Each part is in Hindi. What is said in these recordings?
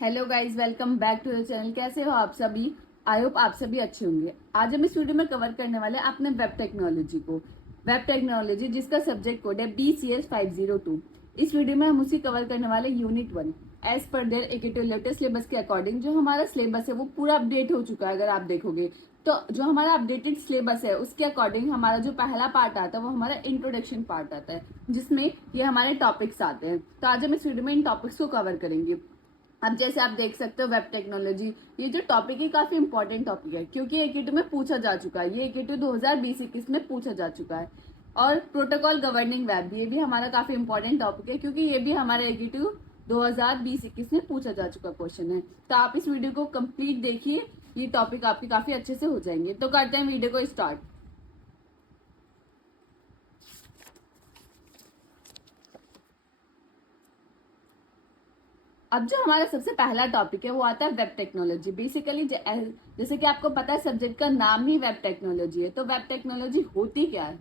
Hello guys, welcome back to the channel. कैसे हो आप सभी? आई होप आप सभी अच्छे होंगे। आज हम इस वीडियो में कवर करने वाले हैं अपने वेब टेक्नोलॉजी को। वेब टेक्नोलॉजी जिसका सब्जेक्ट कोड है BCS 502। इस वीडियो में हम उसी कवर करने वाले unit 1 as per their active latest syllabus के अकॉर्डिंग। जो हमारा सिलेबस है वो पूरा अपडेट हो चुका है। अगर आप देखोगे तो जो हमारा अपडेटेड सिलेबस है उसके अकॉर्डिंग हमारा जो पहला पार्ट आता है वो हमारा इंट्रोडक्शन पार्ट आता है, जिसमें ये हमारे टॉपिक्स आते हैं। तो आज हम इस वीडियो में इन टॉपिक्स को कवर करेंगे। अब जैसे आप देख सकते हो, वेब टेक्नोलॉजी ये जो टॉपिक है काफी इंपॉर्टेंट टॉपिक है, क्योंकि एकेटू में पूछा जा चुका है। ये एकेटू 2020-21 में पूछा जा चुका है। और प्रोटोकॉल गवर्निंग वेब ये भी हमारा काफी इंपॉर्टेंट टॉपिक है, क्योंकि ये भी हमारे एकेटू 2020-21 में पूछा जा चुका क्वेश्चन है। तो आप इस वीडियो को कंप्लीट देखिए, ये टॉपिक आपके काफी अच्छे से हो जाएंगे। तो करते हैं वीडियो को स्टार्ट। अब जो हमारा सबसे पहला टॉपिक है वो आता है वेब टेक्नोलॉजी। बेसिकली जैसे कि आपको पता है सब्जेक्ट का नाम ही वेब टेक्नोलॉजी है। तो वेब टेक्नोलॉजी होती क्या है?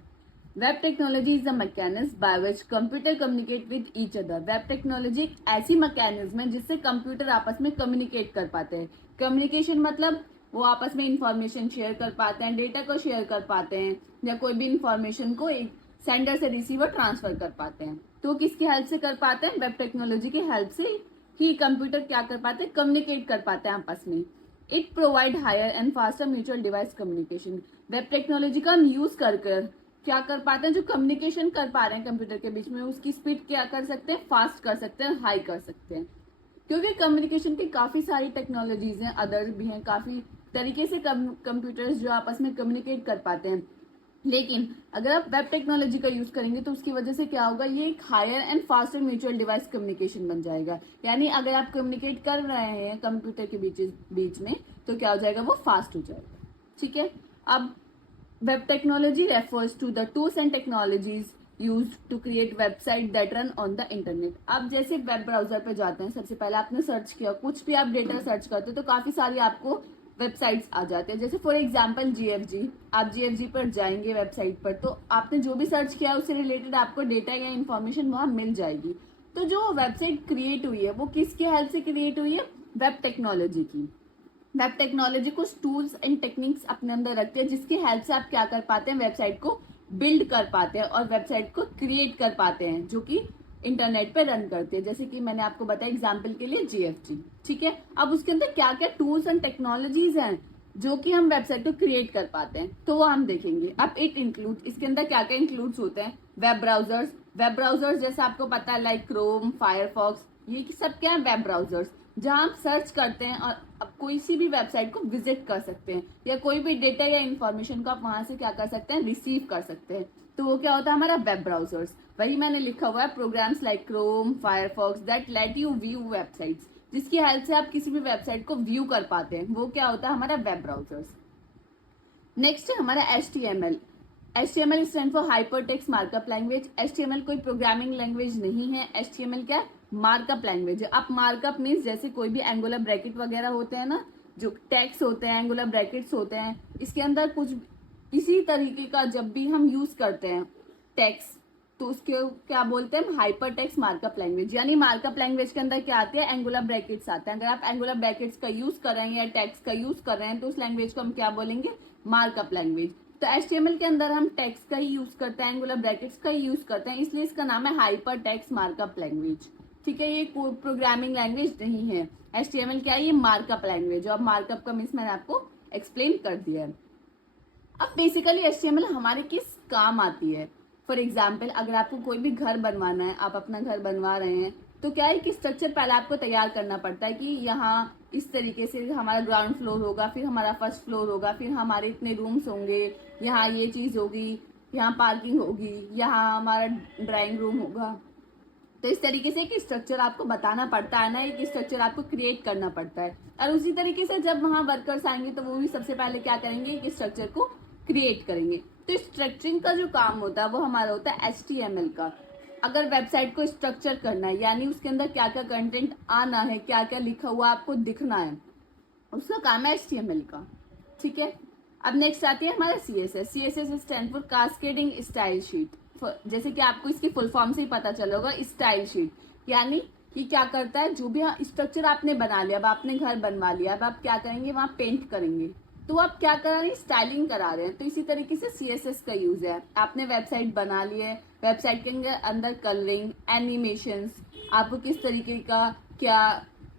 Web technology is a mechanism by which computer communicate with each other. Web technology एक ऐसी मैकेनिज्म है जिससे कंप्यूटर आपस में कम्युनिकेट कर पाते हैं। कम्युनिकेशन मतलब वो आपस में इंफॉर्मेशन शेयर कर पाते हैं, डेटा को शेयर कर पाते हैं, या कोई भी इंफॉर्मेशन को एक सेंडर से रिसीवर ट्रांसफर कर पाते हैं। तो किसकी हेल्प से कर पाते हैं? वेब टेक्नोलॉजी की हेल्प से ही कंप्यूटर क्या कर पाते हैं? कम्युनिकेट कर पाते हैं आपस में। It provide higher and faster mutual device communication. Web technology का हम यूज कर क्या कर पाते हैं? जो कम्युनिकेशन कर पा रहे हैं कंप्यूटर के बीच में, उसकी स्पीड क्या कर सकते हैं? फास्ट कर सकते हैं, हाई कर सकते हैं। क्योंकि कम्युनिकेशन की काफी सारी टेक्नोलॉजीज हैं, अदर भी हैं, काफी तरीके से कंप्यूटर्स जो आपस में कम्युनिकेट कर पाते हैं। लेकिन अगर आप वेब टेक्नोलॉजी का यूज करेंगे तो उसकी वजह से क्या होगा? ये एक higher and faster mutual device communication बन जाएगा। यानी अगर आप कम्युनिकेट कर रहे हैं कंप्यूटर के बीच में, तो क्या हो जाएगा? वो फास्ट हो जाएगा। ठीक है। अब web technology refers to the tools and technologies use to create website that run on the internet. अब जैसे वेब ब्राउजर पे जाते हैं, सबसे पहले आपने सर्च किया, कुछ भी आप डेटा सर्च करते हो तो काफी सारी आपको वेबसाइट्स आ जाते हैं। जैसे फॉर एग्जांपल GFG, आप GFG पर जाएंगे वेबसाइट पर, तो आपने जो भी सर्च किया उससे रिलेटेड आपको डेटा या इन्फॉर्मेशन वहां मिल जाएगी। तो जो वेबसाइट क्रिएट हुई है वो किसकी हेल्प से क्रिएट हुई है? वेब टेक्नोलॉजी की। वेब टेक्नोलॉजी कुछ टूल्स एंड टेक्निक्स अपने अंदर रखते हैं जिसकी हेल्प से आप क्या कर पाते हैं? वेबसाइट को बिल्ड कर पाते हैं और वेबसाइट को क्रिएट कर पाते हैं, जो कि इंटरनेट पे रन करते हैं। जैसे कि मैंने आपको बताया एग्जाम्पल के लिए GFG। ठीक है। अब उसके अंदर क्या क्या टूल्स एंड टेक्नोलॉजीज हैं जो कि हम वेबसाइट को क्रिएट कर पाते हैं, तो वो हम देखेंगे। अब इट इंक्लूड, इसके अंदर क्या क्या इंक्लूड्स होते हैं? वेब ब्राउजर्स जैसे आपको पता है, लाइक क्रोम, फायरफॉक्स, ये सब क्या है? वेब ब्राउजर्स, जहां आप सर्च करते हैं और अब कोई सी भी वेबसाइट को विजिट कर सकते हैं, या कोई भी डेटा या इन्फॉर्मेशन को आप वहां से क्या कर सकते हैं? रिसीव कर सकते हैं। तो वो क्या होता है? हमारा वेब ब्राउजर्स। वही मैंने लिखा हुआ है, programs like Chrome, Firefox that let you view websites, जिसकी हेल्प से आप किसी भी वेबसाइट को व्यू कर पाते हैं, वो क्या होता है? हमारा वेब ब्राउजर्स। नेक्स्ट है हमारा HTML। HTML stand for hyper text markup language. HTML कोई प्रोग्रामिंग लैंग्वेज नहीं है। HTML क्या? मार्कअप लैंग्वेज है। आप मार्कअप मीन्स जैसे कोई भी एंगुलर ब्रैकेट वगैरह होते हैं ना, जो टेक्स्ट होते हैं, एंगुलर ब्रैकेट्स होते हैं, इसके अंदर कुछ इसी तरीके का जब भी हम यूज करते हैं टेक्स्ट, तो उसके क्या बोलते हैं? Hyper text markup language. यानी मार्कअप लैंग्वेज के अंदर क्या आते हैं? एंगुलर ब्रैकेट्स आते हैं। अगर आप एंगुलर ब्रैकेट्स का यूज कर रहे हैं या टेक्स्ट का यूज कर रहे हैं तो उस लैंग्वेज को हम क्या बोलेंगे? Markup language. तो HTML के अंदर हम टेक्स्ट का ही यूज करते हैं, एंगुलर ब्रैकेट्स का ही यूज करते हैं, इसलिए इसका नाम है हाइपर टेक्स्ट मार्कअप लैंग्वेज। ठीक है। ये कोई प्रोग्रामिंग लैंग्वेज नहीं है। HTML क्या है? ये मार्कअप लैंग्वेज। अब मार्कअप का मीन्स मैंने आपको एक्सप्लेन कर दिया है। अब बेसिकली HTML हमारे किस काम आती है? फॉर एग्जाम्पल, अगर आपको कोई भी घर बनवाना है, आप अपना घर बनवा रहे हैं, तो क्या है कि स्ट्रक्चर पहले आपको तैयार करना पड़ता है कि यहाँ इस तरीके से हमारा ग्राउंड फ्लोर होगा, फिर हमारा फर्स्ट फ्लोर होगा, फिर हमारे इतने रूम्स होंगे, यहाँ ये चीज होगी, यहाँ पार्किंग होगी, यहाँ हमारा ड्राइंग रूम होगा। तो इस तरीके से एक स्ट्रक्चर आपको बताना पड़ता है ना, एक स्ट्रक्चर आपको क्रिएट करना पड़ता है। और उसी तरीके से जब वहां वर्कर्स आएंगे तो वो भी सबसे पहले क्या करेंगे? एक स्ट्रक्चर को क्रिएट करेंगे। तो स्ट्रक्चरिंग का जो काम होता है वो हमारा होता है HTML का। अगर वेबसाइट को स्ट्रक्चर करना है, यानी उसके अंदर क्या क्या कंटेंट आना है, क्या क्या लिखा हुआ आपको दिखना है, उसका काम है HTML का। ठीक है। अब नेक्स्ट आती है हमारा CSS stand for cascading style sheet. जैसे कि आपको इसकी फुल फॉर्म से ही पता चला होगा, स्टाइल शीट। यानी कि क्या करता है, जो भी स्ट्रक्चर आपने बना लिया, अब आपने घर बनवा लिया, अब आप क्या करेंगे, वहाँ पेंट करेंगे, तो आप क्या करा रहे हैं, स्टाइलिंग करा रहे हैं। तो इसी तरीके से CSS का यूज है। आपने वेबसाइट बना ली है, वेबसाइट के अंदर कलरिंग, एनिमेशंस, आपको किस तरीके का क्या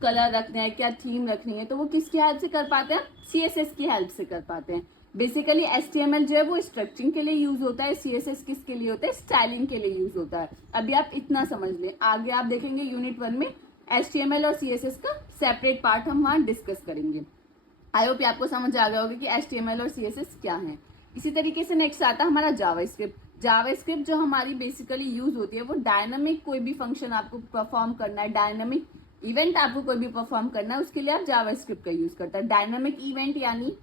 कलर रखना है, क्या थीम रखनी है, तो वो किसकी हेल्प से कर पाते हैं, CSS की हेल्प से कर पाते हैं। बेसिकली HTML जो है वो स्ट्रक्चरिंग के लिए यूज होता है, CSS किसके लिए होता है, स्टाइलिंग के लिए यूज होता है। अभी आप इतना समझ लें, आगे आप देखेंगे यूनिट 1 में HTML और CSS का सेपरेट पार्ट हम वहाँ डिस्कस करेंगे। आई होप आपको समझ आ गया होगा कि HTML और CSS क्या है। इसी तरीके से नेक्स्ट आता है हमारा जावास्क्रिप्ट। जावास्क्रिप्ट जो हमारी बेसिकली यूज होती है वो डायनामिक कोई भी फंक्शन आपको परफॉर्म करना है, डायनामिक इवेंट आपको कोई भी परफॉर्म करना है, उसके लिए आप जावास्क्रिप्ट का यूज करता है। डायनामिक इवेंट यानी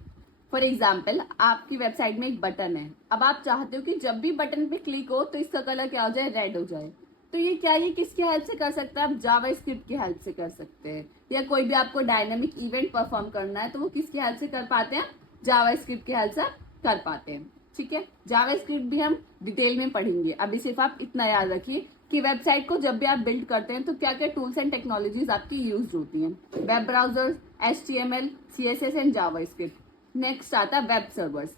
फॉर एग्जाम्पल आपकी वेबसाइट में एक बटन है, अब आप चाहते हो कि जब भी बटन पे क्लिक हो तो इसका कलर क्या हो जाए, रेड हो जाए। तो ये क्या, ये किसकी हेल्प से कर सकते हैं, आप जावास्क्रिप्ट की हेल्प से कर सकते हैं। या कोई भी आपको डायनामिक इवेंट परफॉर्म करना है तो वो किसकी हेल्प से कर पाते हैं, जावास्क्रिप्ट की हेल्प से कर पाते हैं। ठीक है, जावास्क्रिप्ट भी हम डिटेल में पढ़ेंगे। अभी सिर्फ आप इतना याद रखिए कि वेबसाइट को जब भी आप बिल्ड करते हैं तो क्या क्या टूल्स एंड टेक्नोलॉजीज आपकी यूज होती हैं। Web browser, HTML, CSS and JavaScript. Next आता है वेब सर्वर्स।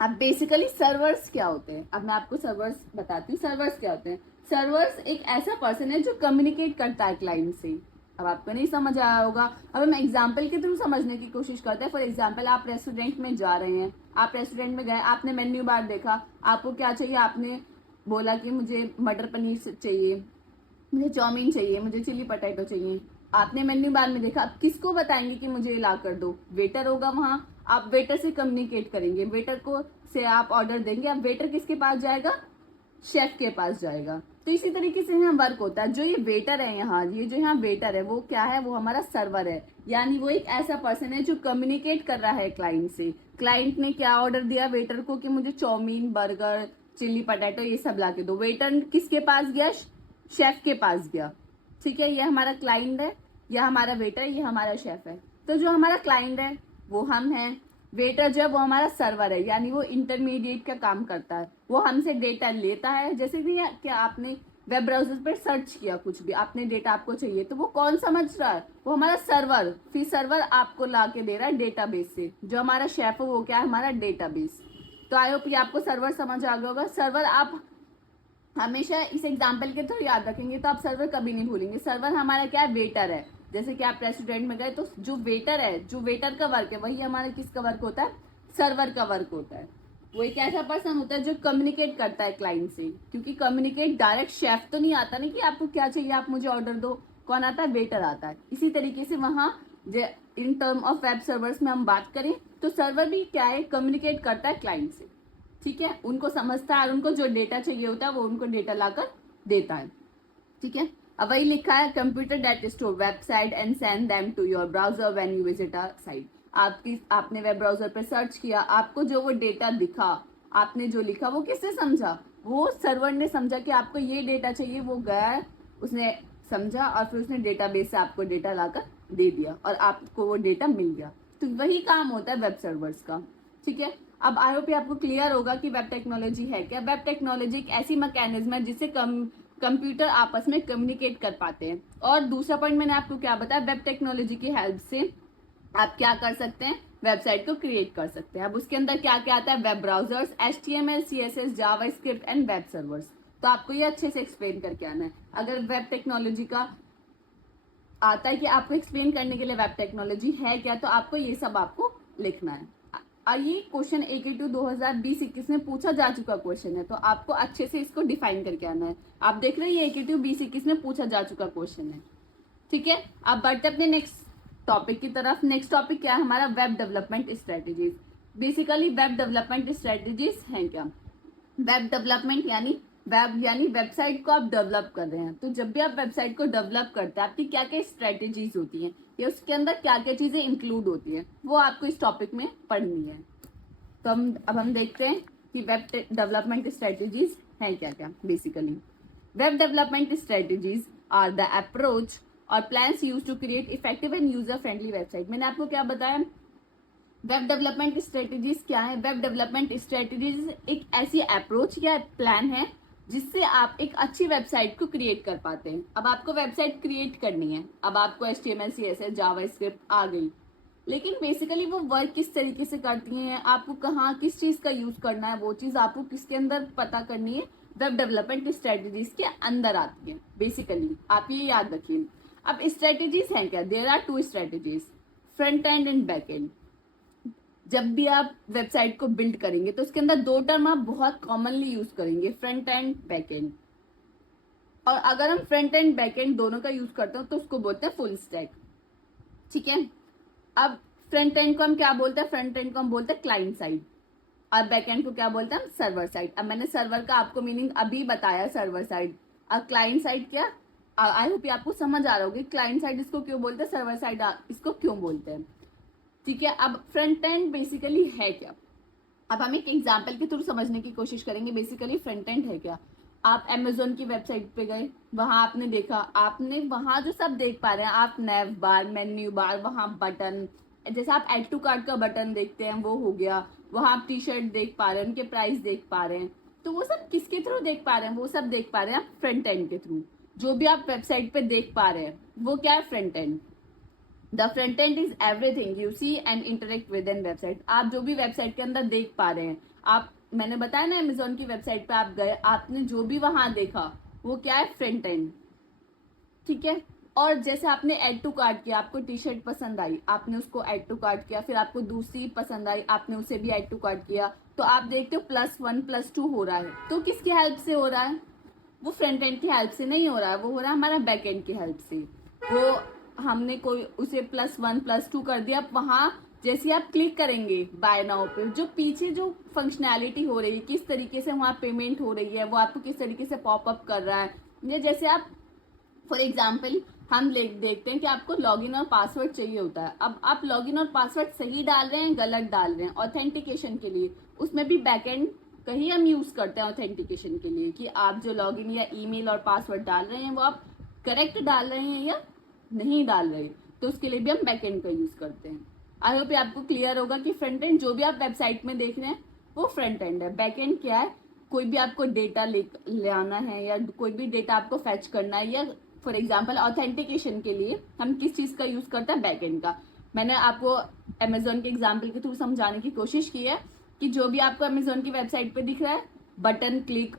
अब बेसिकली सर्वर्स क्या होते हैं, अब मैं आपको सर्वर्स बताती हूँ। सर्वर्स क्या होते हैं, सर्वर्स एक ऐसा पर्सन है जो कम्युनिकेट करता है क्लाइंट से। अब आपको नहीं समझ आया होगा, अब हम एग्जाम्पल के थ्रू समझने की कोशिश करते हैं। फॉर एग्जाम्पल आप रेस्टोरेंट में जा रहे हैं, आप रेस्टोरेंट में गए, आपने मेन्यू बार देखा, आपको क्या चाहिए, आपने बोला कि मुझे मटर पनीर चाहिए, मुझे चाउमीन चाहिए, मुझे चिली पटेटो चाहिए। आपने मेन्यू बार में देखा, अब किसको बताएंगे कि मुझे ला कर दो, वेटर होगा वहां, आप वेटर से कम्युनिकेट करेंगे, वेटर को से आप ऑर्डर देंगे। अब वेटर किसके पास जाएगा, शेफ के पास जाएगा। तो इसी तरीके से यहाँ वर्क होता है। जो ये वेटर है यहाँ, ये जो यहाँ वेटर है वो क्या है, वो हमारा सर्वर है। यानी वो एक ऐसा पर्सन है जो कम्युनिकेट कर रहा है क्लाइंट से। क्लाइंट ने क्या ऑर्डर दिया वेटर को कि मुझे चाउमीन, बर्गर, चिल्ली पटेटो ये सब ला के दो। वेटर किसके पास गया, शेफ के पास गया। ठीक है, ये हमारा क्लाइंट है, यह हमारा वेटर, ये हमारा शेफ है। तो जो हमारा क्लाइंट है वो हम हैं, वेटर जो है वो हमारा सर्वर है, यानी वो इंटरमीडिएट का काम करता है। वो हमसे डेटा लेता है। जैसे कि क्या आपने वेब ब्राउजर पर सर्च किया कुछ भी, आपने डेटा आपको चाहिए, तो वो कौन समझ रहा है, वो हमारा सर्वर। फिर सर्वर आपको ला के दे रहा है डेटाबेस से। जो हमारा शेफ है वो क्या है, हमारा डेटाबेस। तो आई होप ये आपको सर्वर समझ आ गया होगा। सर्वर आप हमेशा इस एग्जाम्पल के थ्रू याद रखेंगे तो आप सर्वर कभी नहीं भूलेंगे। सर्वर हमारा क्या है, वेटर है। जैसे कि आप रेस्टोरेंट में गए तो जो वेटर है, जो वेटर का वर्क है, वही हमारा किसका वर्क होता है, सर्वर का वर्क होता है। वो एक ऐसा पर्सन होता है जो कम्युनिकेट करता है क्लाइंट से। क्योंकि कम्युनिकेट डायरेक्ट शेफ तो नहीं आता ना कि आपको क्या चाहिए, आप मुझे ऑर्डर दो, कौन आता है, वेटर आता है। इसी तरीके से वहाँ in term of web servers में हम बात करें तो सर्वर भी क्या है, कम्युनिकेट करता है क्लाइंट से। ठीक है, उनको समझता है और उनको जो डेटा चाहिए होता है वो उनको डेटा लाकर देता है। ठीक है, अब वही लिखा है, computer that store website and send them to your browser when you visit a site. आपने वेब ब्राउजर पर सर्च किया, आपको जो वो डेटा दिखा, आपने जो लिखा वो किससे समझा, वो सर्वर ने समझा कि आपको ये डेटा चाहिए। वो गया, उसने समझा और फिर उसने डेटाबेस से आपको डेटा लाकर दे दिया और आपको वो डेटा मिल गया। तो वही काम होता है वेब सर्वर्स का। ठीक है, अब आई होप आपको क्लियर होगा कि वेब टेक्नोलॉजी है क्या। वेब टेक्नोलॉजी एक ऐसी मैकेनिज्म है जिससे कंप्यूटर आपस में कम्युनिकेट कर पाते हैं। और दूसरा पॉइंट मैंने आपको क्या बताया, वेब टेक्नोलॉजी की हेल्प से आप क्या कर सकते हैं, वेबसाइट को क्रिएट कर सकते हैं। अब उसके अंदर क्या क्या आता है, web browsers, HTML, CSS, JavaScript and web servers. तो आपको ये अच्छे से एक्सप्लेन करके आना है। अगर वेब टेक्नोलॉजी का आता है कि आपको एक्सप्लेन करने के लिए वेब टेक्नोलॉजी है क्या, तो आपको ये सब आपको लिखना है। ये क्वेश्चन AKT 2020-21 में पूछा जा चुका क्वेश्चन है, तो आपको अच्छे से इसको डिफाइन करके आना है। आप देख रहे हैं ये AKT 2021 में पूछा जा चुका क्वेश्चन है। ठीक है, अब बढ़ते अपने नेक्स्ट टॉपिक की तरफ। नेक्स्ट टॉपिक क्या है हमारा, web development strategies. Basically web development strategies हैं क्या, वेब डेवलपमेंट यानी वेबसाइट को आप डेवलप कर रहे हैं। तो जब भी आप वेबसाइट को डेवलप करते हैं, आपकी क्या क्या स्ट्रेटेजीज होती हैं या उसके अंदर क्या क्या चीजें इंक्लूड होती है, वो आपको इस टॉपिक में पढ़नी है। तो हम देखते हैं कि वेब डेवलपमेंट स्ट्रेटेजीज हैं क्या क्या। Basically web development strategies are the approach और plans used to create effective and user friendly website. मैंने आपको क्या बताया, वेब डेवलपमेंट स्ट्रेटेजीज क्या है। वेब डेवलपमेंट स्ट्रेटेजीज एक ऐसी अप्रोच या प्लान है जिससे आप एक अच्छी वेबसाइट को क्रिएट कर पाते हैं। अब आपको वेबसाइट क्रिएट करनी है, अब आपको HTML CSS जावास्क्रिप्ट आ गई, लेकिन बेसिकली वो वर्क किस तरीके से करती हैं, आपको कहाँ किस चीज़ का यूज़ करना है, वो चीज़ आपको किसके अंदर पता करनी है, वेब डेवलपमेंट स्ट्रेटेजीज के अंदर आती है। बेसिकली आप ये याद रखिए। अब स्ट्रेटेजीज हैं क्या, there are 2 strategies, front end and back end. जब भी आप वेबसाइट को बिल्ड करेंगे तो उसके अंदर 2 टर्म आप बहुत कॉमनली यूज करेंगे, फ्रंट एंड बैक एंड। और अगर हम फ्रंट एंड बैक एंड दोनों का यूज करते हैं तो उसको बोलते हैं फुल स्टैक। ठीक है, अब फ्रंट एंड को हम क्या बोलते हैं, फ्रंट एंड को हम बोलते हैं क्लाइंट साइड, और बैक एंड को क्या बोलते हैं हम, सर्वर साइड। अब मैंने सर्वर का आपको मीनिंग अभी बताया, सर्वर साइड। अब क्लाइंट साइड क्या, आई होप आपको समझ आ रहा होगी क्लाइंट साइड इसको क्यों बोलते हैं, सर्वर साइड इसको क्यों बोलते हैं। ठीक है, अब फ्रंट एंड बेसिकली है क्या, अब हम एक एग्जाम्पल के थ्रू समझने की कोशिश करेंगे। बेसिकली फ्रंट एंड है क्या, आप अमेजोन की वेबसाइट पे गए, वहां आपने देखा, आपने वहां जो सब देख पा रहे हैं आप, नैव बार, मेन्यू बार, वहां बटन, जैसे आप एड टू कार्ट का बटन देखते हैं वो हो गया, वहां आप टी शर्ट देख पा रहे हैं, उनके प्राइस देख पा रहे हैं, तो वो सब किसके थ्रू देख पा रहे हैं, वो सब देख पा रहे हैं आप फ्रंट एंड के थ्रू। जो भी आप वेबसाइट पे देख पा रहे हैं वो क्या है, front end. The front end is everything you see and interact with an website. आप जो भी वेबसाइट के अंदर देख पा रहे हैं, आप, मैंने बताया ना अमेजोन की वेबसाइट पे आप गए, आपने जो भी वहां देखा वो क्या है, फ्रंट एंड। ठीक है, और जैसे आपने ऐड टू कार्ट किया, आपको टी शर्ट पसंद आई, आपने उसको ऐड टू कार्ट किया, फिर आपको दूसरी पसंद आई, आपने उसे भी ऐड टू कार्ट किया, तो आप देखते हो +1 +2 हो रहा है, तो किसकी हेल्प से हो रहा है, वो फ्रंट एंड की हेल्प से नहीं हो रहा है, वो हो रहा है हमारा बैक एंड की हेल्प से। वो हमने कोई उसे +1 +2 कर दिया, अब वहां जैसे आप क्लिक करेंगे बाय नाउ पे, जो पीछे जो फंक्शनैलिटी हो रही है, किस तरीके से वहां पेमेंट हो रही है, वो आपको किस तरीके से पॉपअप कर रहा है, या जैसे आप फॉर एग्जाम्पल हम देखते हैं कि आपको लॉगिन और पासवर्ड चाहिए होता है। अब आप लॉगिन और पासवर्ड सही डाल रहे हैं, गलत डाल रहे हैं ऑथेंटिकेशन के लिए, उसमें भी बैकएंड कहीं हम यूज करते हैं ऑथेंटिकेशन के लिए, कि आप जो लॉगिन या ईमेल और पासवर्ड डाल रहे हैं वो आप करेक्ट डाल रहे हैं या नहीं डाल रहे, तो उसके लिए भी हम बैकएंड का यूज करते हैं। आई होप आपको क्लियर होगा कि फ्रंट एंड जो भी आप वेबसाइट में देख रहे हैं वो फ्रंट एंड है। बैक एंड क्या है, कोई भी आपको डेटा ले आना है, या कोई भी डेटा आपको फैच करना है, या फॉर एग्जाम्पल ऑथेंटिकेशन के लिए हम किस चीज का यूज करते हैं, बैकएंड का। मैंने आपको अमेजोन के एग्जाम्पल के थ्रू समझाने की कोशिश की है कि जो भी आपको अमेजोन की वेबसाइट पे दिख रहा है, button click,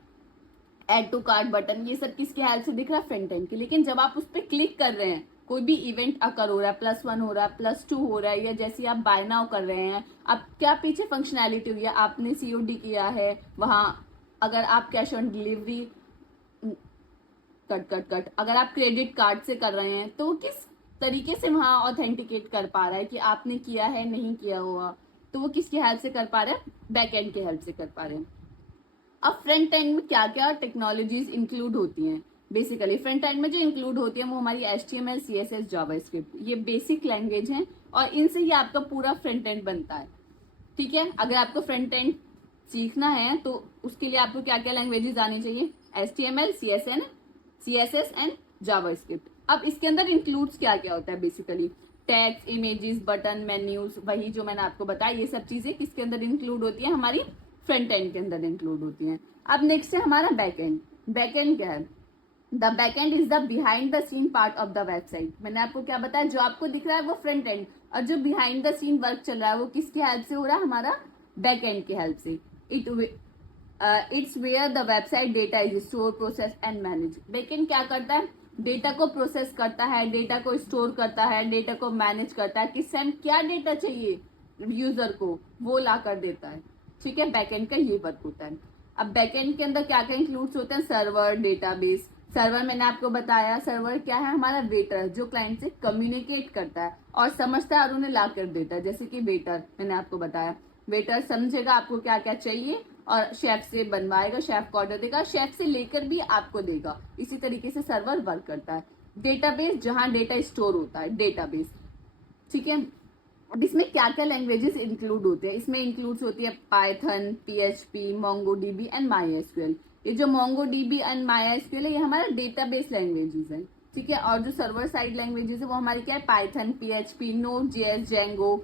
add to cart button, ये सब किसकी हेल्प से दिख रहा है, फ्रंट एंड की। लेकिन जब आप उस पर क्लिक कर रहे हैं, कोई भी इवेंट अकर हो रहा है, +1 हो रहा है, +2 हो रहा है, या जैसे आप बाय नाउ कर रहे हैं, अब क्या पीछे फंक्शनैलिटी हुई है, आपने COD किया है वहां, अगर आप कैश ऑन डिलीवरी, कट अगर आप क्रेडिट कार्ड से कर रहे हैं, तो किस तरीके से वहां ऑथेंटिकेट कर पा रहा है कि आपने किया है नहीं किया हुआ, तो वो किसकी हेल्प से कर पा रहे हैं, बैक एंड की हेल्प से कर पा रहे हैं। अब फ्रंट एंड में क्या क्या टेक्नोलॉजीज इंक्लूड होती हैं, बेसिकली फ्रंट एंड में जो इंक्लूड होती है वो हमारी HTML CSS जावास्क्रिप्ट, ये बेसिक लैंग्वेज हैं, और इनसे ही आपका पूरा फ्रंट एंड बनता है। ठीक है, अगर आपको फ्रंट एंड सीखना है तो उसके लिए आपको क्या क्या लैंग्वेजेस आनी चाहिए, HTML CSS एंड जावास्क्रिप्ट। अब इसके अंदर इंक्लूड्स क्या क्या होता है, basically tags, images, button, menus, वही जो मैंने आपको बताया, ये सब चीजें किसके अंदर इंक्लूड होती है, हमारी फ्रंट एंड के अंदर इंक्लूड होती हैं। अब नेक्स्ट है हमारा बैक एंड। बैक एंड क्या है, the back end is the behind the scene part of the website. मैंने आपको क्या बताया, जो आपको दिख रहा है वो फ्रंट एंड, और जो बिहाइंड द सीन वर्क चल रहा है वो किसकी हेल्प से हो रहा है, हमारा बैक एंड की हेल्प से। It's where the website data is store, process and manage. Back end क्या करता है, डेटा को प्रोसेस करता है, डेटा को स्टोर करता है, डेटा को मैनेज करता है, किस टाइम क्या डेटा चाहिए यूजर को वो ला कर देता है। ठीक है, बैकएंड का ये वर्क होता है। अब बैकएंड के अंदर क्या क्या इंक्लूड्स होते हैं, सर्वर, डेटाबेस। सर्वर मैंने आपको बताया, सर्वर क्या है, हमारा वेटर जो क्लाइंट से कम्युनिकेट करता है और समझता है और उन्हें ला कर देता है। जैसे कि वेटर मैंने आपको बताया, वेटर समझेगा आपको क्या क्या चाहिए और शेफ से बनवाएगा, शेफ को ऑर्डर देगा, शेफ से लेकर भी आपको देगा। इसी तरीके से सर्वर वर्क करता है। डेटाबेस जहां डेटा स्टोर होता है, डेटाबेस। ठीक है, अब इसमें क्या क्या लैंग्वेजेस इंक्लूड होते हैं, इसमें इंक्लूड्स होती है Python, PHP, MongoDB and MySQL। ये जो MongoDB एंड MySQL है ये हमारा डेटाबेस लैंग्वेजेस है। ठीक है, और जो सर्वर साइड लैंग्वेजेस है वो हमारी क्या है, पाइथन, PHP, Node.js, Django,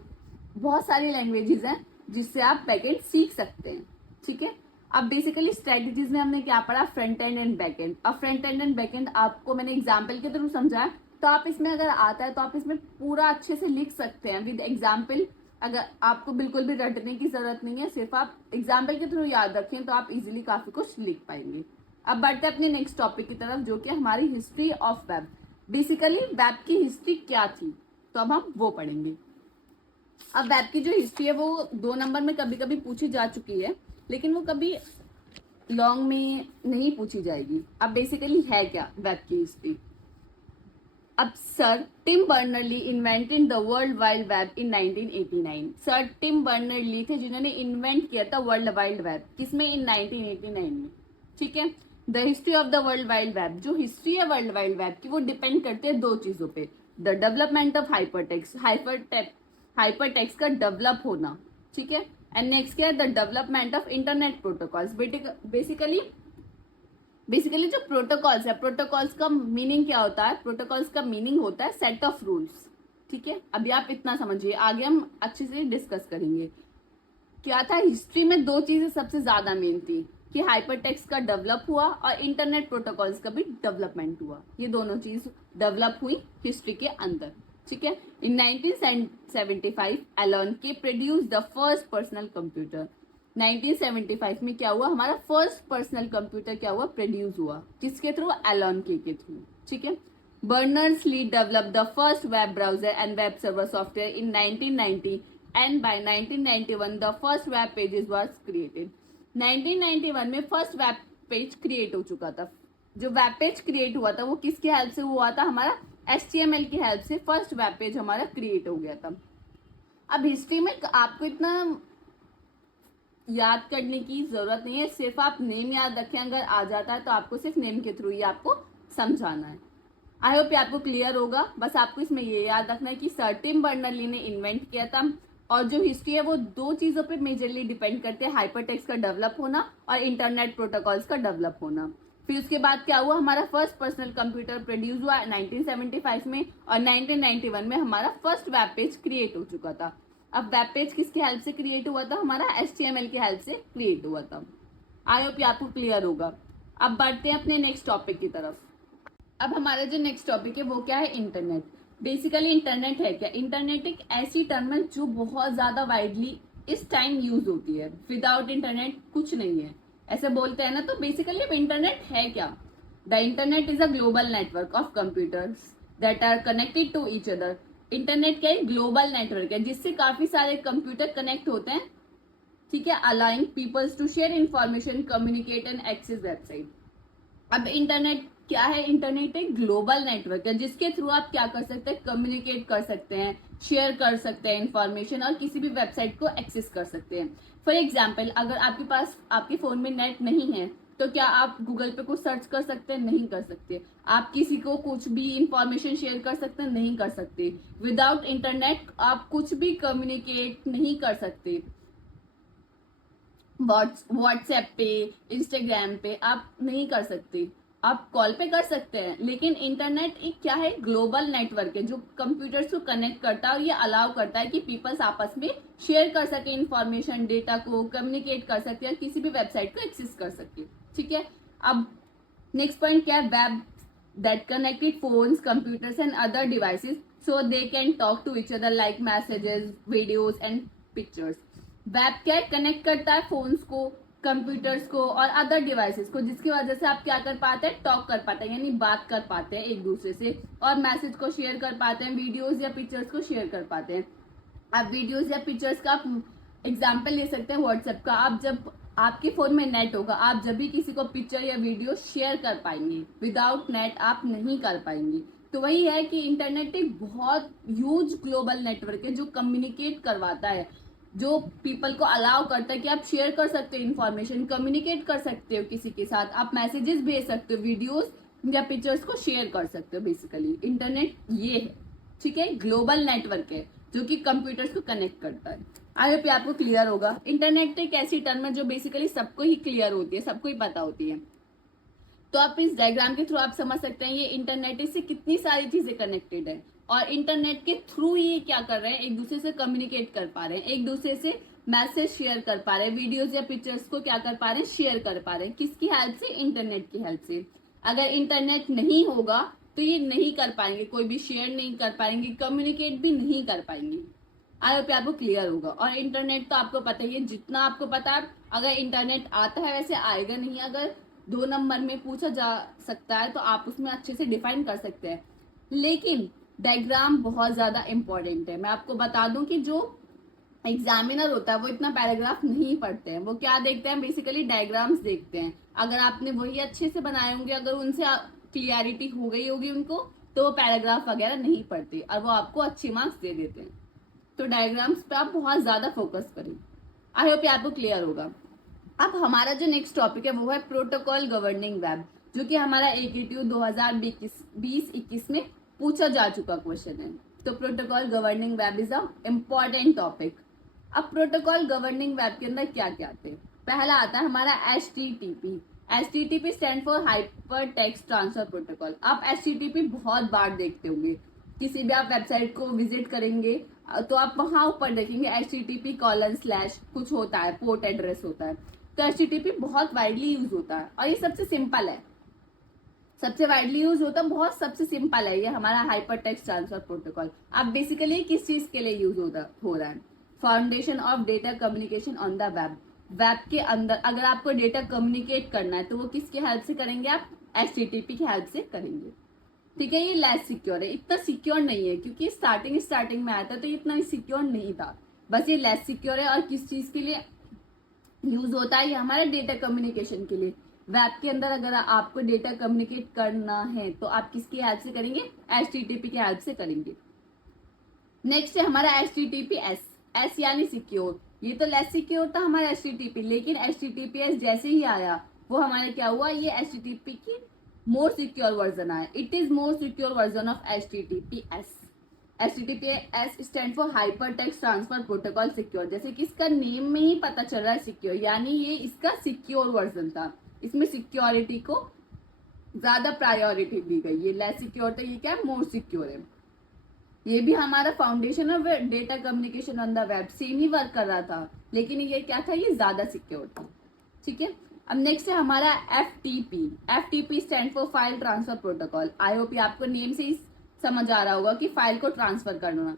बहुत सारी लैंग्वेजेस हैं जिससे आप बैकएंड सीख सकते हैं। ठीक है, अब बेसिकली स्ट्रेटजीज में हमने क्या पढ़ा, front end and back end. अब front end and back end आपको मैंने एग्जाम्पल के थ्रू समझाया, तो आप इसमें अगर आता है तो आप इसमें पूरा अच्छे से लिख सकते हैं विद एग्जाम्पल। अगर आपको बिल्कुल भी रटने की जरूरत नहीं है, सिर्फ आप एग्जाम्पल के थ्रू याद रखें तो आप इजीली काफी कुछ लिख पाएंगे। अब बढ़ते हैं अपने नेक्स्ट टॉपिक की तरफ, जो कि हमारी history of web. Basically web की हिस्ट्री क्या थी, तो अब हम वो पढ़ेंगे। अब वेब की जो हिस्ट्री है वो 2 नंबर में कभी कभी पूछी जा चुकी है, लेकिन वो कभी लॉन्ग में नहीं पूछी जाएगी। अब बेसिकली है क्या वेब की हिस्ट्री। अब sir Tim Berner Lee invented the world wide web in 1989। Sir Tim Berner Lee थे जिन्होंने इन्वेंट किया था वर्ल्ड वाइड वेब, किसमें, इन 1989 में। ठीक है, the history of the world wide web, जो हिस्ट्री है वर्ल्ड वाइड वेब की वो डिपेंड करती है 2 चीजों पे, the development of hypertext, hypertext का डेवलप होना, ठीक है, एंड नेक्स्ट क्या है, the development of internet protocols. Basically जो प्रोटोकॉल्स है, प्रोटोकॉल्स का मीनिंग क्या होता है, प्रोटोकॉल्स का मीनिंग होता है सेट ऑफ रूल्स। ठीक है, अभी आप इतना समझिए, आगे हम अच्छे से डिस्कस करेंगे। क्या था, हिस्ट्री में 2 चीजें सबसे ज्यादा मेन थी कि हाइपरटेक्स्ट का डेवलप हुआ और इंटरनेट प्रोटोकॉल्स का भी डेवलपमेंट हुआ। ये दोनों चीज डेवलप हुई हिस्ट्री के अंदर। ठीक है, इन 1975 एलन के produce the first personal computer. 1975 में क्या हुआ, हमारा फर्स्ट पर्सनल कंप्यूटर क्या हुआ, प्रोड्यूस हुआ, किसके थ्रू, एलन के थ्रू। ठीक है, Berners Lee develop the first web browser and web server software in 1990 and by 1991 the first web pages was created. 1991 में फर्स्ट वेब पेज क्रिएट हो चुका था। जो वेब पेज क्रिएट हुआ था वो किसकी हेल्प से हुआ था, हमारा HTML की हेल्प से फर्स्ट वेब पेज हमारा क्रिएट हो गया था। अब हिस्ट्री में आपको इतना याद करने की जरूरत नहीं है, सिर्फ आप नेम याद रखें, अगर आ जाता है तो आपको सिर्फ नेम के थ्रू ही आपको समझाना है। आई होप आपको क्लियर होगा। बस आपको इसमें ये याद रखना है कि सर टिम बर्नर-ली ने इन्वेंट किया था, और जो हिस्ट्री है वो 2 चीजों पे मेजरली डिपेंड करते हैं, हाइपरटेक्स्ट का डेवलप होना और इंटरनेट प्रोटोकॉल्स का डेवलप होना। फिर उसके बाद क्या हुआ, हमारा फर्स्ट पर्सनल कंप्यूटर प्रोड्यूस हुआ 1975 में, और 1991 में हमारा फर्स्ट वेब पेज क्रिएट हो चुका था। अब वेब पेज किसकी हेल्प से क्रिएट हुआ था, हमारा HTML की हेल्प से क्रिएट हुआ था। आई होप आपको क्लियर होगा। अब बढ़ते हैं अपने नेक्स्ट टॉपिक की तरफ। अब हमारा जो नेक्स्ट टॉपिक है वो क्या है, इंटरनेट। बेसिकली इंटरनेट है क्या, इंटरनेट एक ऐसी टर्म है जो बहुत ज्यादा वाइडली इस टाइम यूज होती है। विदाउट इंटरनेट कुछ नहीं है, ऐसे बोलते हैं ना। तो बेसिकली अब इंटरनेट है क्या, the internet is a global network of computers that are connected to each other. Internet क्या है, ग्लोबल नेटवर्क है जिससे काफी सारे कंप्यूटर कनेक्ट होते हैं। ठीक है, allowing peoples to share information, communicate and access website. अब इंटरनेट क्या है, इंटरनेट एक ग्लोबल नेटवर्क है जिसके थ्रू आप क्या कर सकते हैं, कम्युनिकेट कर सकते हैं, शेयर कर सकते हैं इंफॉर्मेशन, और किसी भी वेबसाइट को एक्सेस कर सकते हैं। फॉर एग्जाम्पल, अगर आपके पास आपके फोन में नेट नहीं है तो क्या आप गूगल पे कुछ सर्च कर सकते हैं, नहीं कर सकते। आप किसी को कुछ भी इंफॉर्मेशन शेयर कर सकते हैं, नहीं कर सकते। विदाउट इंटरनेट आप कुछ भी कम्युनिकेट नहीं कर सकते। व्हाट्सएप पे, इंस्टाग्राम पे आप नहीं कर सकते, आप कॉल पे कर सकते हैं। लेकिन इंटरनेट एक क्या है, ग्लोबल नेटवर्क है जो कंप्यूटर्स को कनेक्ट करता है, और ये अलाउ करता है कि पीपल्स आपस में शेयर कर सके इंफॉर्मेशन, डेटा को कम्युनिकेट कर सकते हैं, किसी भी वेबसाइट को एक्सेस कर सके। ठीक है, अब नेक्स्ट पॉइंट क्या है, web that connected phones, computers and other devices so they can talk to each other like messages, videos and pictures. Web क्या है, कनेक्ट करता है फोन्स को, कंप्यूटर्स को और अदर डिवाइसेस को, जिसकी वजह से आप क्या कर पाते हैं, टॉक कर पाते हैं, यानी बात कर पाते हैं एक दूसरे से, और मैसेज को शेयर कर पाते हैं, वीडियोस या पिक्चर्स को शेयर कर पाते हैं। आप वीडियोस या पिक्चर्स का एग्जाम्पल ले सकते हैं व्हाट्सएप का। आप जब आपके फोन में नेट होगा, आप जब भी किसी को पिक्चर या वीडियो शेयर कर पाएंगे, विदाउट नेट आप नहीं कर पाएंगे। तो वही है कि इंटरनेट एक बहुत ह्यूज ग्लोबल नेटवर्क है जो कम्युनिकेट करवाता है, जो पीपल को अलाउ करता है कि आप शेयर कर सकते हो इंफॉर्मेशन, कम्युनिकेट कर सकते हो किसी के साथ, आप मैसेजेस भेज सकते हो, वीडियोस या पिक्चर्स को शेयर कर सकते हो। बेसिकली इंटरनेट ये है, ठीक है, ग्लोबल नेटवर्क है जो कि कंप्यूटर्स को कनेक्ट करता है। आई होप आपको क्लियर होगा। इंटरनेट एक ऐसी टर्म है जो बेसिकली सबको ही क्लियर होती है, सबको ही पता होती है। तो आप इस डायग्राम के थ्रू आप समझ सकते हैं ये इंटरनेट से कितनी सारी चीजें कनेक्टेड है। और इंटरनेट के थ्रू ही क्या कर रहे हैं, एक दूसरे से कम्युनिकेट कर पा रहे हैं, एक दूसरे से मैसेज शेयर कर पा रहे हैं, वीडियोज या पिक्चर्स को क्या कर पा रहे हैं, शेयर कर पा रहे हैं। किसकी हेल्प से? इंटरनेट की हेल्प से। अगर इंटरनेट नहीं होगा तो ये नहीं कर पाएंगे, कोई भी शेयर नहीं कर पाएंगे, कम्युनिकेट भी नहीं कर पाएंगे। आई होप आपको क्लियर होगा। और इंटरनेट तो आपको पता ही है, जितना आपको पता है, अगर इंटरनेट आता है वैसे आएगा नहीं, अगर 2 नंबर में पूछा जा सकता है तो आप उसमें अच्छे से डिफाइन कर सकते हैं। लेकिन डायग्राम बहुत ज्यादा इंपॉर्टेंट है। मैं आपको बता दूं कि जो एग्जामिनर होता है वो इतना पैराग्राफ नहीं पढ़ते हैं, वो क्या देखते हैं, बेसिकली डायग्राम्स देखते हैं। अगर आपने वही अच्छे से बनाए होंगे, अगर उनसे क्लियरिटी हो गई होगी उनको, तो वो पैराग्राफ वगैरह नहीं पढ़ते और वो आपको अच्छे मार्क्स दे देते हैं। तो डायग्राम्स पे आप बहुत ज्यादा फोकस करें। आई होप आपको क्लियर होगा। अब हमारा जो नेक्स्ट टॉपिक है वो है प्रोटोकॉल गवर्निंग वेब, जो कि हमारा एकेटीयू 2020-21 में पूछा जा चुका क्वेश्चन है। तो protocol governing web is a important topic. अब प्रोटोकॉल गवर्निंग वेब के अंदर क्या क्या आते हैं? पहला आता है हमारा HTTP। HTTP stand for hyper text transfer protocol. आप HTTP बहुत बार देखते होंगे, किसी भी आप वेबसाइट को विजिट करेंगे तो आप वहां ऊपर देखेंगे HTTP:/ कुछ होता है, पोर्ट एड्रेस होता है। तो HTTP बहुत वाइडली यूज होता है और ये सबसे सिंपल है, सबसे वाइडली यूज होता है, बहुत सबसे सिंपल है ये हमारा हाइपर टेक्स्ट ट्रांसफर प्रोटोकॉल। अब बेसिकली किस चीज के लिए यूज हो रहा है? Foundation of data communication on the web. Web के अंदर अगर आपको डेटा कम्युनिकेट करना है तो वो किसकी हेल्प से करेंगे? आप HTTP की हेल्प से करेंगे। ठीक है, ये लेस सिक्योर है, इतना सिक्योर नहीं है, क्योंकि स्टार्टिंग में आया था तो इतना सिक्योर नहीं था। बस ये लेस सिक्योर है। और किस चीज के लिए यूज होता है? ये हमारे डेटा कम्युनिकेशन के लिए। वेब के अंदर अगर आपको डेटा कम्युनिकेट करना है तो आप किसकी हेल्प से करेंगे? HTTP की हेल्प से करेंगे। नेक्स्ट है हमारा HTTPS। एस यानी सिक्योर। ये तो लेस सिक्योर था हमारा HTTP, लेकिन HTTPS जैसे ही आया वो हमारे क्या हुआ, ये HTTP की मोर सिक्योर वर्जन आया। It is more secure version of HTTPS। HTTPS stand for hyper text transfer protocol secure. जैसे कि इसका नेम में ही पता चल रहा है सिक्योर, यानी ये इसका सिक्योर वर्जन था, इसमें सिक्योरिटी को ज्यादा प्रायोरिटी दी गई। ये लेस सिक्योर था, ये क्या है, मोर सिक्योर है। ये भी हमारा foundation of data communication on the web same he work कर रहा था, लेकिन ये क्या था, ये ज्यादा सिक्योर था। ठीक है, अब नेक्स्ट है हमारा FTP। FTP stand for file transfer protocol. I hope आपको नेम से ही समझ आ रहा होगा कि फाइल को ट्रांसफर करना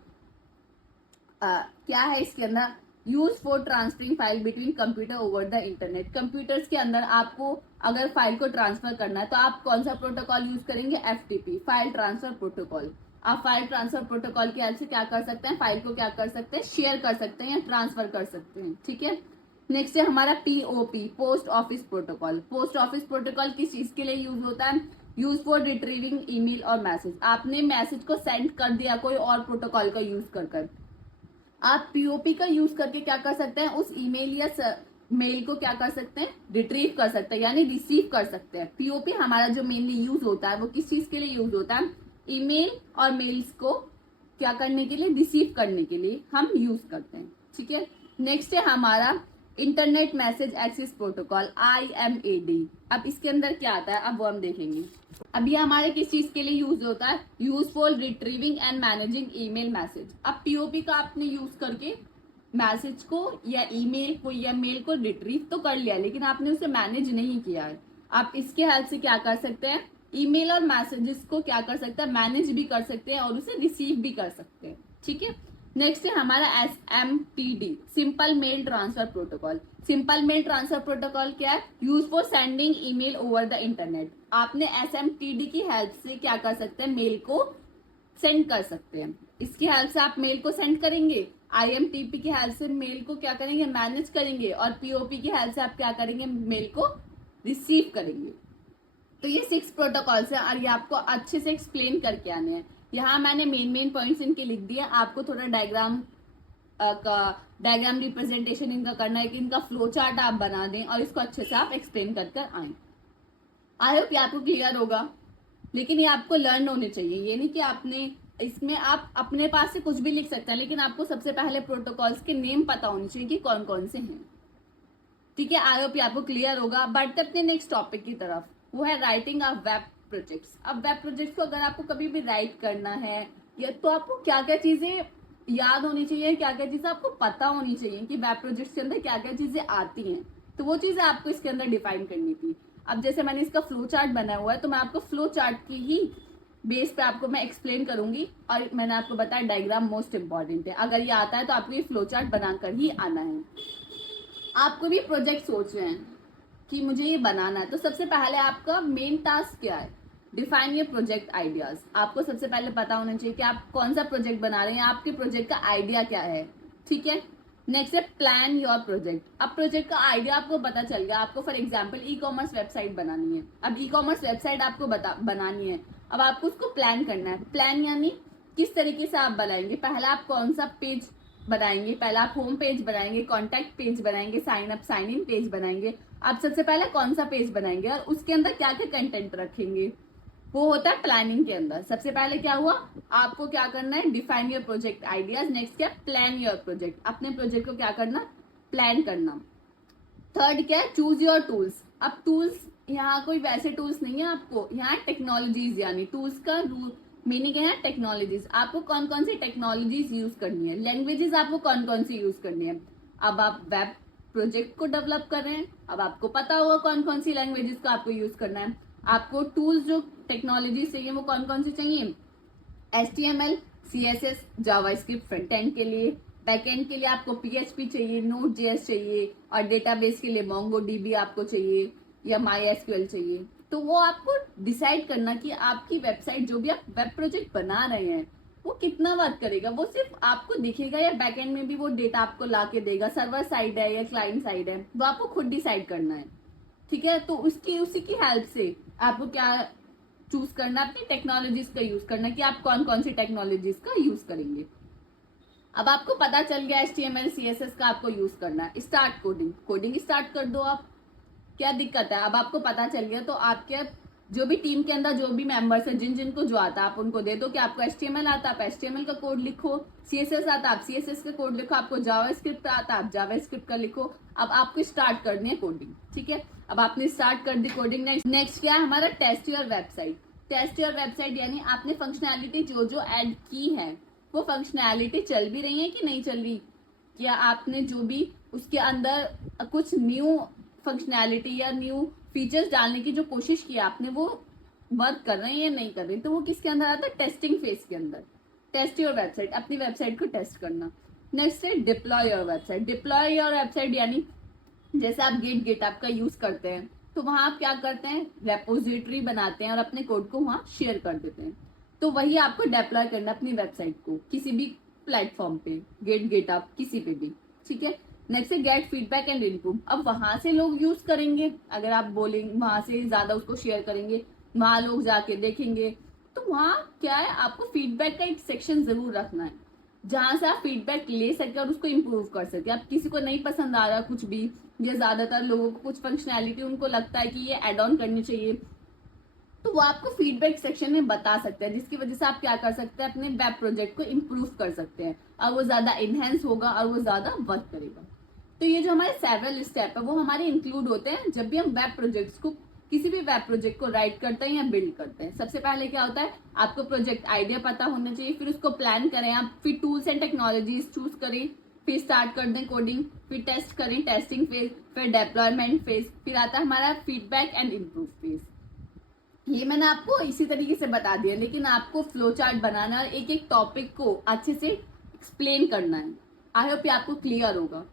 क्या है इसके अंदर। Use for transferring file between computer over the internet. Computers के अंदर आपको अगर फाइल को ट्रांसफर करना है तो आप कौन सा प्रोटोकॉल यूज करेंगे? FTP, file transfer protocol. आप फाइल ट्रांसफर प्रोटोकॉल की हेल्प से क्या कर सकते हैं? फाइल को क्या कर सकते हैं? शेयर कर सकते हैं या ट्रांसफर कर सकते हैं। ठीक है, नेक्स्ट है हमारा POP, post office protocol. Post office protocol किस चीज के लिए यूज होता है? यूज फॉर रिट्रीविंग ईमेल और मैसेज। आपने मैसेज को सेंड कर दिया कोई और प्रोटोकॉल का यूज कर आप POP का यूज करके क्या कर सकते हैं? उस ईमेल या मेल को क्या कर सकते हैं? रिट्रीव कर सकते हैं, यानी रिसीव कर सकते हैं। POP हमारा जो मेनली यूज होता है वो किस चीज के लिए यूज होता है? ईमेल और मेल्स को क्या करने के लिए? रिसीव करने के लिए हम यूज करते हैं। ठीक है, नेक्स्ट है हमारा internet message access protocol, IMAD। अब इसके अंदर क्या आता है, अब वो हम देखेंगे। अब ये हमारे किस चीज के लिए यूज होता है? Use for retrieving and managing email message. अब POP का आपने यूज करके मैसेज को या ईमेल को या मेल को रिट्रीव तो कर लिया, लेकिन आपने उसे मैनेज नहीं किया है। आप इसके हेल्प से क्या कर सकते हैं? ईमेल और मैसेजेस को क्या कर सकते हैं? मैनेज भी कर सकते हैं और उसे रिसीव भी कर सकते हैं। ठीक है, नेक्स्ट है हमारा SMTD, simple mail transfer protocol. Simple mail transfer protocol क्या है? Use for sending email over the internet. आपने SMTD की हेल्प से क्या कर सकते हैं? मेल को सेंड कर सकते हैं। इसकी हेल्प से आप मेल को सेंड करेंगे, IMTP की हेल्प से मेल को क्या करेंगे? मैनेज करेंगे, और POP की हेल्प से आप क्या करेंगे? मेल को रिसीव करेंगे। तो ये 6 प्रोटोकॉल्स है और ये आपको अच्छे से एक्सप्लेन करके आने हैं। यहाँ मैंने मेन पॉइंट्स इनके लिख दिए, आपको थोड़ा डायग्राम रिप्रेजेंटेशन इनका करना है कि इनका फ्लो चार्ट आप बना दें और इसको अच्छे से आप एक्सप्लेन कर आए। आई होप आपको क्लियर होगा, लेकिन ये आपको लर्न होने चाहिए। ये नहीं कि आपने इसमें आप अपने पास से कुछ भी लिख सकते हैं, लेकिन आपको सबसे पहले प्रोटोकॉल्स के नेम पता होने चाहिए कि कौन कौन से हैं। ठीक है, आई होप आपको क्लियर होगा। बढ़ते अपने नेक्स्ट टॉपिक की तरफ, वो है राइटिंग ऑफ वेब प्रोजेक्ट्स। अब वेब प्रोजेक्ट्स को अगर आपको कभी भी राइट करना है, ये तो आपको क्या क्या चीजें याद होनी चाहिए, क्या क्या चीजें आपको पता होनी चाहिए कि वेब प्रोजेक्ट्स के अंदर क्या क्या चीजें आती हैं, तो वो चीजें आपको इसके अंदर डिफाइन करनी थी। अब जैसे मैंने इसका फ्लो चार्ट बनाया हुआ है, तो मैं आपको फ्लो चार्ट की ही बेस पे आपको मैं एक्सप्लेन करूंगी। और मैंने आपको बताया डायग्राम मोस्ट इंपॉर्टेंट है, अगर ये आता है तो आपको ये फ्लो चार्ट बनाकर ही आना है। आपको भी प्रोजेक्ट सोच रहे हैं कि मुझे ये बनाना है, तो सबसे पहले आपका मेन टास्क क्या है, डिफाइन योर प्रोजेक्ट आइडियाज। आपको सबसे पहले पता होना चाहिए कि आप कौन सा प्रोजेक्ट बना रहे हैं, आपके प्रोजेक्ट का आइडिया क्या है, ठीक है। नेक्स्ट है प्लान योर प्रोजेक्ट। अब प्रोजेक्ट का आइडिया आपको पता चल गया, आपको for example e commerce website बनानी है। अब ई कॉमर्स वेबसाइट आपको बनानी है, अब आपको उसको प्लान करना है। प्लान यानी किस तरीके से आप बनाएंगे, पहला आप कौन सा पेज बनाएंगे, पहला आप होम पेज बनाएंगे, कॉन्टैक्ट पेज बनाएंगे, sign up sign in page बनाएंगे। आप सबसे पहले कौन सा पेज बनाएंगे और उसके अंदर क्या क्या कंटेंट रखेंगे, वो होता है प्लानिंग के अंदर। सबसे पहले क्या हुआ, आपको क्या करना है, define your project ideas. Next क्या, प्लान योर प्रोजेक्ट, अपने प्रोजेक्ट को क्या करना, प्लान करना। थर्ड क्या है, चूज योर टूल्स। अब टूल्स यहाँ कोई वैसे टूल्स नहीं है, आपको यहाँ टेक्नोलॉजीज, यानी टूल्स का मीनिंग है टेक्नोलॉजीज। आपको कौन कौन सी टेक्नोलॉजीज यूज करनी है, लैंग्वेजेस आपको कौन कौन सी यूज करनी है। अब आप वेब प्रोजेक्ट को डेवलप कर रहे हैं, अब आपको पता होगा कौन कौन सी लैंग्वेजेस का आपको यूज करना है। आपको टूल्स जो टेक्नोलॉजीज चाहिए वो कौन कौन सी चाहिए, HTML, CSS, JavaScript front end के लिए, बैकएंड के लिए आपको PHP चाहिए, Node.js चाहिए, और डेटाबेस के लिए MongoDB आपको चाहिए या MySQL चाहिए। तो वो आपको डिसाइड करना कि आपकी वेबसाइट, जो भी आप वेब प्रोजेक्ट बना रहे हैं, वो कितना वर्क करेगा। वो सिर्फ आपको दिखेगा या बैकएंड में भी वो डेटा आपको ला के देगा, सर्वर साइड है या क्लाइंट साइड है, वो आपको खुद डिसाइड करना है, ठीक है। तो उसी की हेल्प से आपको क्या चूज करना, अपनी टेक्नोलॉजीज का यूज करना कि आप कौन कौन सी टेक्नोलॉजीज का यूज करेंगे। अब आपको पता चल गया HTML CSS का आपको यूज करना है, स्टार्ट कोडिंग स्टार्ट कर दो आप, क्या दिक्कत है। अब आपको पता चल गया तो आपके जो भी टीम के अंदर जो भी मेंबर्स है, जिनको जो आता है आप उनको दे दो कि आपको HTML आता है, आप HTML का कोड लिखो, CSS आता है आप CSS का कोड लिखो, आपको जावास्क्रिप्ट आता है आप जावास्क्रिप्ट का लिखो। अब आपको स्टार्ट करनी है कोडिंग, ठीक है। अब आपने स्टार्ट कर दी कोडिंग। नेक्स्ट क्या है हमारा, test your website. Test your website यानी आपने फंक्शनैलिटी जो ऐड की है, वो फंक्शनैलिटी चल भी रही है कि नहीं चल रही, या आपने जो भी उसके अंदर कुछ न्यू फंक्शनैलिटी या न्यू फीचर्स डालने की जो कोशिश की आपने, वो वर्क कर रहे हैं या नहीं कर रहे। तो वो किसके अंदर आता है, टेस्टिंग फेज के अंदर। टेस्ट योर वेबसाइट, अपनी वेबसाइट को टेस्ट करना। नेक्स्ट है deploy your website. Deploy your website यानी जैसे आप गिटहब का यूज करते हैं, तो वहां आप क्या करते हैं, रेपोजिटरी बनाते हैं और अपने कोड को वहां शेयर कर देते हैं। तो वही आपको डिप्लॉय करना अपनी वेबसाइट को किसी भी प्लेटफॉर्म पे, गिटहब किसी पे भी, ठीक है। नेक्स्ट है गेट फीडबैक एंड इम्प्रूव। अब वहां से लोग यूज करेंगे, अगर आप बोलेंगे वहां से ज्यादा उसको शेयर करेंगे, वहां लोग जाके देखेंगे, तो वहां क्या है, आपको फीडबैक का एक सेक्शन जरूर रखना है जहां से आप फीडबैक ले सके और उसको इम्प्रूव कर सके। अब किसी को नहीं पसंद आ रहा कुछ भी, या ज्यादातर लोगों को कुछ फंक्शनैलिटी उनको लगता है कि ये एड ऑन करनी चाहिए, तो वो आपको फीडबैक सेक्शन में बता सकते हैं, जिसकी वजह से आप क्या कर सकते हैं, अपने वेब प्रोजेक्ट को इम्प्रूव कर सकते हैं और वो ज्यादा इनहेंस होगा और वो ज्यादा वर्क करेगा। तो ये जो हमारे सेवरल स्टेप है वो हमारे इंक्लूड होते हैं जब भी हम वेब प्रोजेक्ट्स को, किसी भी वेब प्रोजेक्ट को राइट करते हैं या बिल्ड करते हैं। सबसे पहले क्या होता है, आपको प्रोजेक्ट आइडिया पता होना चाहिए, फिर उसको प्लान करें आप, फिर टूल्स एंड टेक्नोलॉजीज चूज करें, फिर स्टार्ट कर दें कोडिंग, फिर टेस्ट करें टेस्टिंग फेज, फिर डेप्लॉयमेंट फेज, फिर आता है हमारा फीडबैक एंड इम्प्रूव फेज। ये मैंने आपको इसी तरीके से बता दिया, लेकिन आपको फ्लो चार्ट बनाना और एक एक टॉपिक को अच्छे से एक्सप्लेन करना है। आई होप ये आपको क्लियर होगा।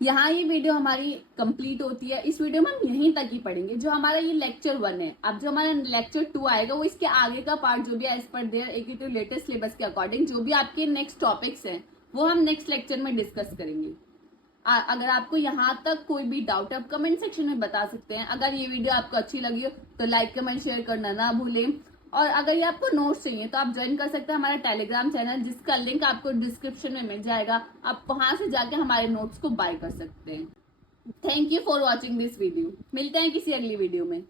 यहाँ ये वीडियो हमारी कंप्लीट होती है। इस वीडियो में हम यहीं तक ही पढ़ेंगे, जो हमारा ये लेक्चर 1 है। अब जो हमारा लेक्चर 2 आएगा वो इसके आगे का पार्ट, जो भी as per their active latest syllabus के अकॉर्डिंग जो भी आपके नेक्स्ट टॉपिक्स हैं वो हम नेक्स्ट लेक्चर में डिस्कस करेंगे। अगर आपको यहाँ तक कोई भी डाउट है आप कमेंट सेक्शन में बता सकते हैं। अगर ये वीडियो आपको अच्छी लगी हो तो लाइक कमेंट शेयर करना ना भूलें। और अगर ये आपको नोट्स चाहिए तो आप ज्वाइन कर सकते हैं हमारा टेलीग्राम चैनल, जिसका लिंक आपको डिस्क्रिप्शन में मिल जाएगा। आप वहां से जाके हमारे नोट्स को बाय कर सकते हैं। Thank you for watching this video. मिलते हैं किसी अगली वीडियो में।